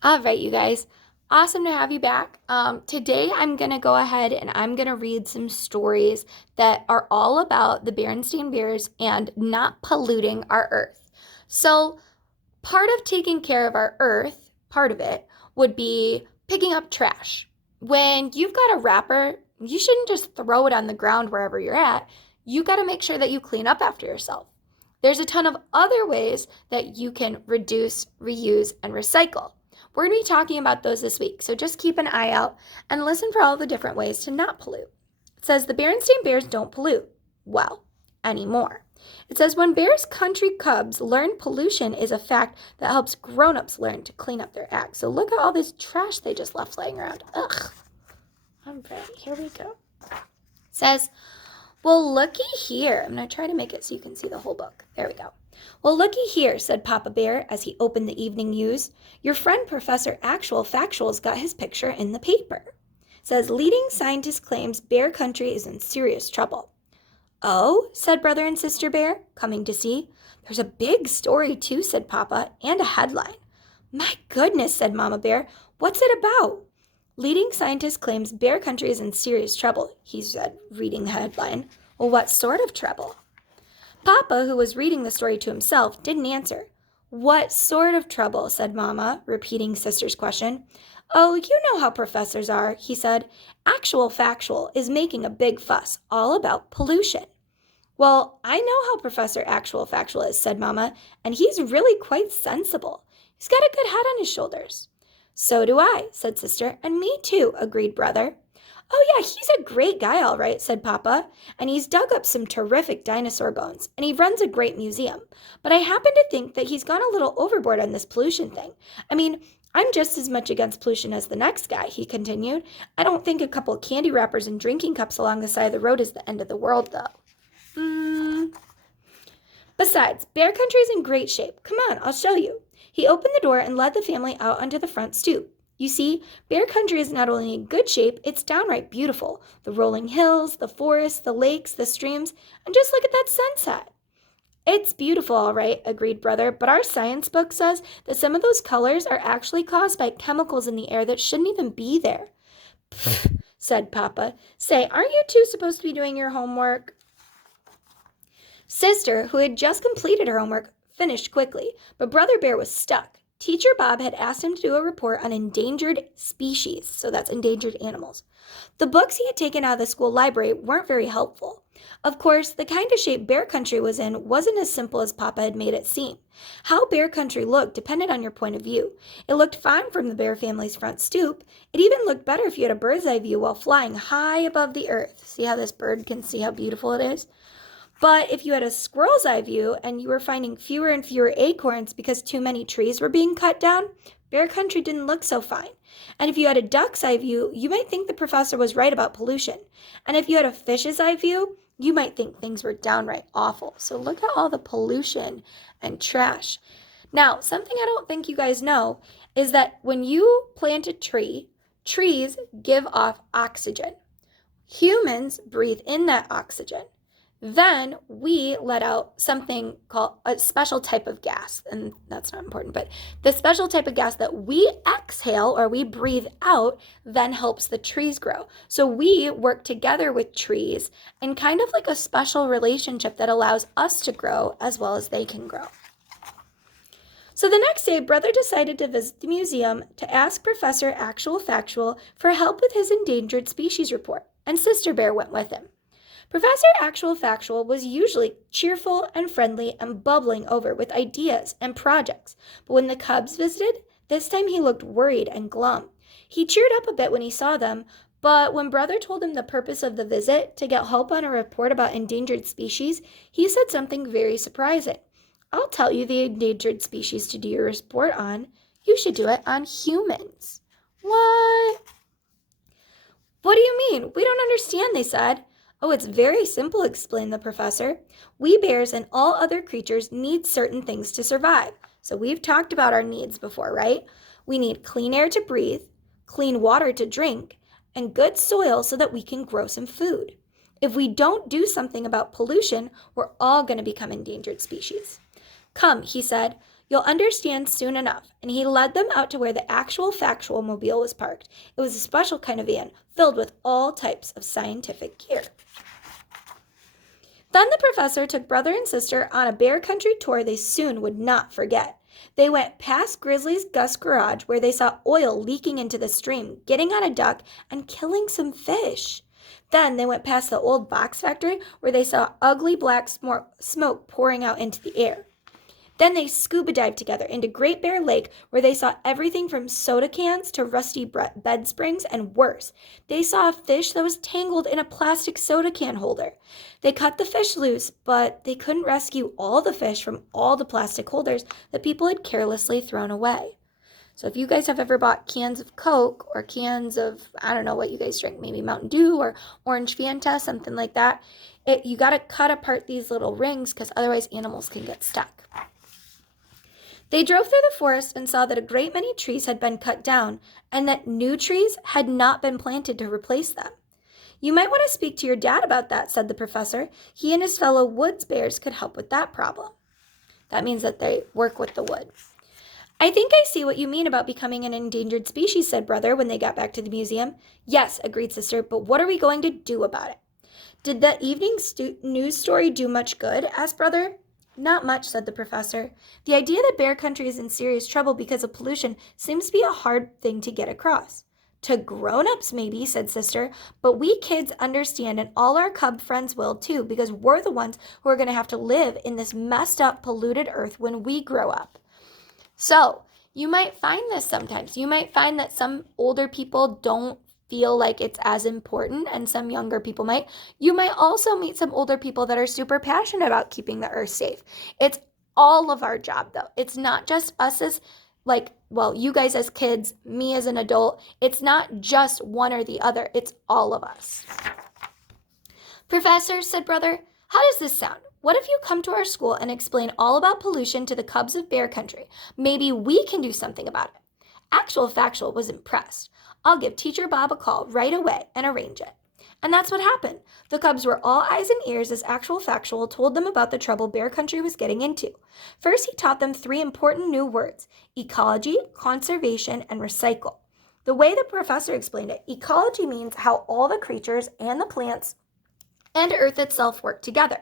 All right, you guys. Awesome to have you back. Today, I'm going to go ahead and I'm going to read some stories that are all about the Berenstain Bears and not polluting our earth. So, part of taking care of our earth, part of it, would be picking up trash. When you've got a wrapper, you shouldn't just throw it on the ground wherever you're at. You got to make sure that you clean up after yourself. There's a ton of other ways that you can reduce, reuse, and recycle. We're going to be talking about those this week, so just keep an eye out and listen for all the different ways to not pollute. It says the Berenstain Bears don't pollute. Well, anymore. It says when Bears country cubs learn pollution is a fact that helps grown-ups learn to clean up their act. So look at all this trash they just left laying around. Ugh. All right, here we go. It says, well, looky here. I'm going to try to make it so you can see the whole book. There we go. Well, looky here, said Papa Bear as he opened the evening news. Your friend Professor Actual Factual's got his picture in the paper. It says leading scientist claims bear country is in serious trouble. Oh, said Brother and Sister Bear, coming to see. There's a big story too, said Papa, and a headline. My goodness, said Mama Bear. What's it about? Leading scientist claims bear country is in serious trouble, he said, reading the headline. Well, what sort of trouble? Papa, who was reading the story to himself, didn't answer. What sort of trouble? Said Mama, repeating Sister's question. Oh, you know how professors are, he said. Actual Factual is making a big fuss all about pollution. Well, I know how Professor Actual Factual is, said Mama, and he's really quite sensible. He's got a good head on his shoulders. So do I, said Sister, and me too, agreed Brother. Oh, yeah, he's a great guy, all right, said Papa, and he's dug up some terrific dinosaur bones, and he runs a great museum. But I happen to think that he's gone a little overboard on this pollution thing. I mean, I'm just as much against pollution as the next guy, he continued. I don't think a couple of candy wrappers and drinking cups along the side of the road is the end of the world, though. Besides, Bear Country is in great shape. Come on, I'll show you. He opened the door and led the family out onto the front stoop. You see, Bear Country is not only in good shape, it's downright beautiful. The rolling hills, the forests, the lakes, the streams, and just look at that sunset. It's beautiful, all right, agreed Brother, but our science book says that some of those colors are actually caused by chemicals in the air that shouldn't even be there. Pfft, said Papa. Say, aren't you two supposed to be doing your homework? Sister, who had just completed her homework, finished quickly, but Brother Bear was stuck. Teacher Bob had asked him to do a report on endangered species, so that's endangered animals. The books he had taken out of the school library weren't very helpful. Of course, the kind of shape Bear Country was in wasn't as simple as Papa had made it seem. How Bear Country looked depended on your point of view. It looked fine from the Bear family's front stoop. It even looked better if you had a bird's eye view while flying high above the earth. See how this bird can see how beautiful it is? But if you had a squirrel's eye view and you were finding fewer and fewer acorns because too many trees were being cut down, Bear Country didn't look so fine. And if you had a duck's eye view, you might think the professor was right about pollution. And if you had a fish's eye view, you might think things were downright awful. So look at all the pollution and trash. Now, something I don't think you guys know is that when you plant a tree, trees give off oxygen. Humans breathe in that oxygen. Then we let out something called a special type of gas, and that's not important, but the special type of gas that we exhale or we breathe out then helps the trees grow. So we work together with trees in kind of like a special relationship that allows us to grow as well as they can grow. So the next day, Brother decided to visit the museum to ask Professor Actual Factual for help with his endangered species report, and Sister Bear went with him. Professor Actual Factual was usually cheerful and friendly and bubbling over with ideas and projects, but when the cubs visited, this time he looked worried and glum. He cheered up a bit when he saw them, but when Brother told him the purpose of the visit, to get help on a report about endangered species, he said something very surprising. I'll tell you the endangered species to do your report on. You should do it on humans. What? What do you mean? We don't understand, they said. Oh, it's very simple, explained the professor. We bears and all other creatures need certain things to survive. So we've talked about our needs before, right? We need clean air to breathe, clean water to drink, and good soil so that we can grow some food. If we don't do something about pollution, we're all going to become endangered species. Come, he said, You'll understand soon enough. And he led them out to where the actual factual mobile was parked. It was a special kind of van filled with all types of scientific gear. Then the professor took brother and sister on a bear country tour they soon would not forget. They went past Grizzly's Gus garage where they saw oil leaking into the stream, getting on a duck, and killing some fish. Then they went past the old box factory where they saw ugly black smoke pouring out into the air. Then they scuba dived together into Great Bear Lake where they saw everything from soda cans to rusty bed springs and worse. They saw a fish that was tangled in a plastic soda can holder. They cut the fish loose, but they couldn't rescue all the fish from all the plastic holders that people had carelessly thrown away. So if you guys have ever bought cans of Coke or cans of, I don't know what you guys drink, maybe Mountain Dew or Orange Fanta, something like that, you got to cut apart these little rings because otherwise animals can get stuck. They drove through the forest and saw that a great many trees had been cut down and that new trees had not been planted to replace them. You might want to speak to your dad about that, said the professor. He and his fellow woods bears could help with that problem. That means that they work with the wood. I think I see what you mean about becoming an endangered species, said brother when they got back to the museum. Yes, agreed sister, but what are we going to do about it? Did the evening news story do much good? Asked brother. Not much, said the professor. The idea that bear country is in serious trouble because of pollution seems to be a hard thing to get across. To grown-ups, maybe, said sister, but we kids understand and all our cub friends will too because we're the ones who are going to have to live in this messed up, polluted earth when we grow up. So, you might find this sometimes. You might find that some older people don't feel like it's as important and some younger people might. You might also meet some older people that are super passionate about keeping the earth safe. It's all of our job though. It's not just us as you guys as kids, me as an adult. It's not just one or the other. It's all of us. Professor, said brother, how does this sound? What if you come to our school and explain all about pollution to the cubs of bear country? Maybe we can do something about it. Actual Factual was impressed. I'll give Teacher Bob a call right away and arrange it. And that's what happened. The cubs were all eyes and ears as Actual Factual told them about the trouble Bear Country was getting into. First, he taught them 3 important new words: ecology, conservation, and recycle. The way the professor explained it, ecology means how all the creatures and the plants and Earth itself work together.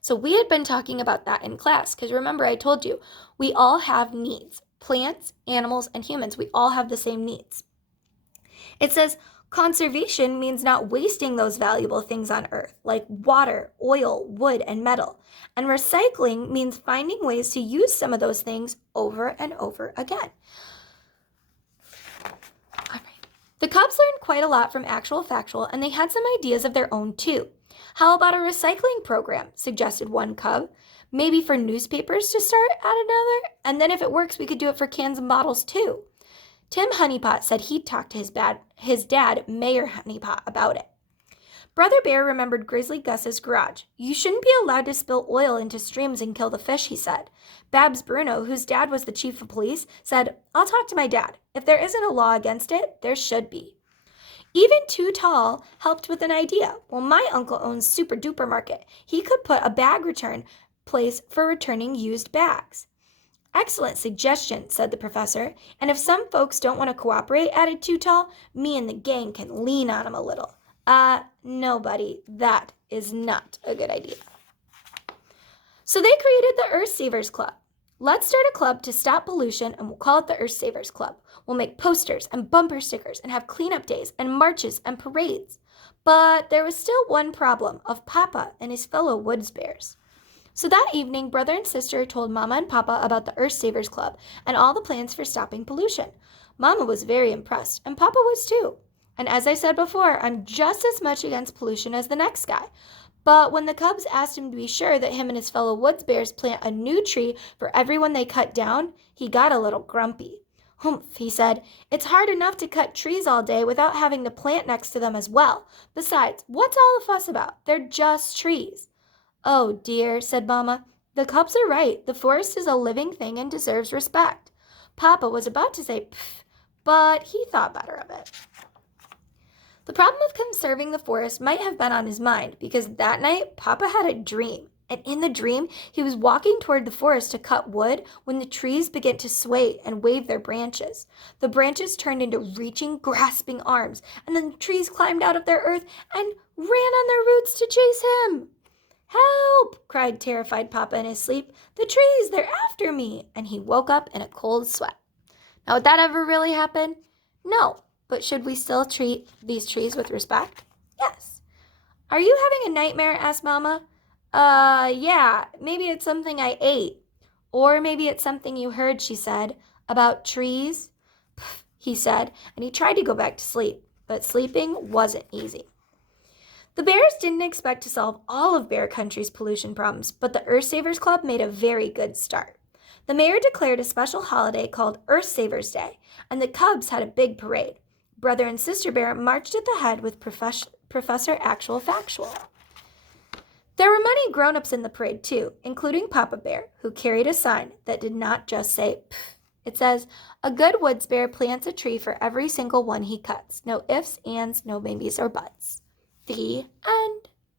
So we had been talking about that in class because remember I told you, we all have needs. Plants, animals, and humans, we all have the same needs. It says conservation means not wasting those valuable things on Earth, like water, oil, wood, and metal. And recycling means finding ways to use some of those things over and over again. All right. The cubs learned quite a lot from Actual Factual, and they had some ideas of their own too. How about a recycling program, suggested one cub. Maybe for newspapers to start at another, and then if it works, we could do it for cans and bottles too. Tim Honeypot said he'd talk to his dad, Mayor Honeypot, about it. Brother Bear remembered Grizzly Gus's garage. You shouldn't be allowed to spill oil into streams and kill the fish, he said. Babs Bruno, whose dad was the chief of police, said, I'll talk to my dad. If there isn't a law against it, there should be. Even Too Tall helped with an idea. Well, my uncle owns Super Duper Market. He could put a bag return place for returning used bags. Excellent suggestion, said the professor. And if some folks don't want to cooperate, added Too Tall, me and the gang can lean on them a little. No, buddy, that is not a good idea. So they created the Earth Savers Club. Let's start a club to stop pollution and we'll call it the Earth Savers Club. We'll make posters and bumper stickers and have cleanup days and marches and parades. But there was still one problem of Papa and his fellow woods bears. So that evening, brother and sister told Mama and Papa about the Earth Savers Club and all the plans for stopping pollution. Mama was very impressed, and Papa was too. And as I said before, I'm just as much against pollution as the next guy. But when the cubs asked him to be sure that him and his fellow woods bears plant a new tree for everyone they cut down, he got a little grumpy. Humph, he said, it's hard enough to cut trees all day without having to plant next to them as well. Besides, what's all the fuss about? They're just trees. Oh dear, said Mama. The cubs are right. The forest is a living thing and deserves respect. Papa was about to say pff, but he thought better of it. The problem of conserving the forest might have been on his mind because that night Papa had a dream. And in the dream, he was walking toward the forest to cut wood when the trees began to sway and wave their branches. The branches turned into reaching, grasping arms, and then the trees climbed out of their earth and ran on their roots to chase him. "Help!" cried terrified Papa in his sleep. "The trees, they're after me!" And he woke up in a cold sweat. Now, would that ever really happen? No, but should we still treat these trees with respect? Yes. "Are you having a nightmare?" asked Mama. Yeah, maybe it's something I ate. Or maybe it's something you heard," she said. "About trees?" "Pff," he said, and he tried to go back to sleep, but sleeping wasn't easy. The Bears didn't expect to solve all of Bear Country's pollution problems, but the Earth Savers Club made a very good start. The mayor declared a special holiday called Earth Savers Day, and the Cubs had a big parade. Brother and Sister Bear marched at the head with Professor Actual Factual. There were many grown-ups in the parade, too, including Papa Bear, who carried a sign that did not just say, "Pff." It says, "A good woods bear plants a tree for every single one he cuts. No ifs, ands, no maybes, or buts." The end.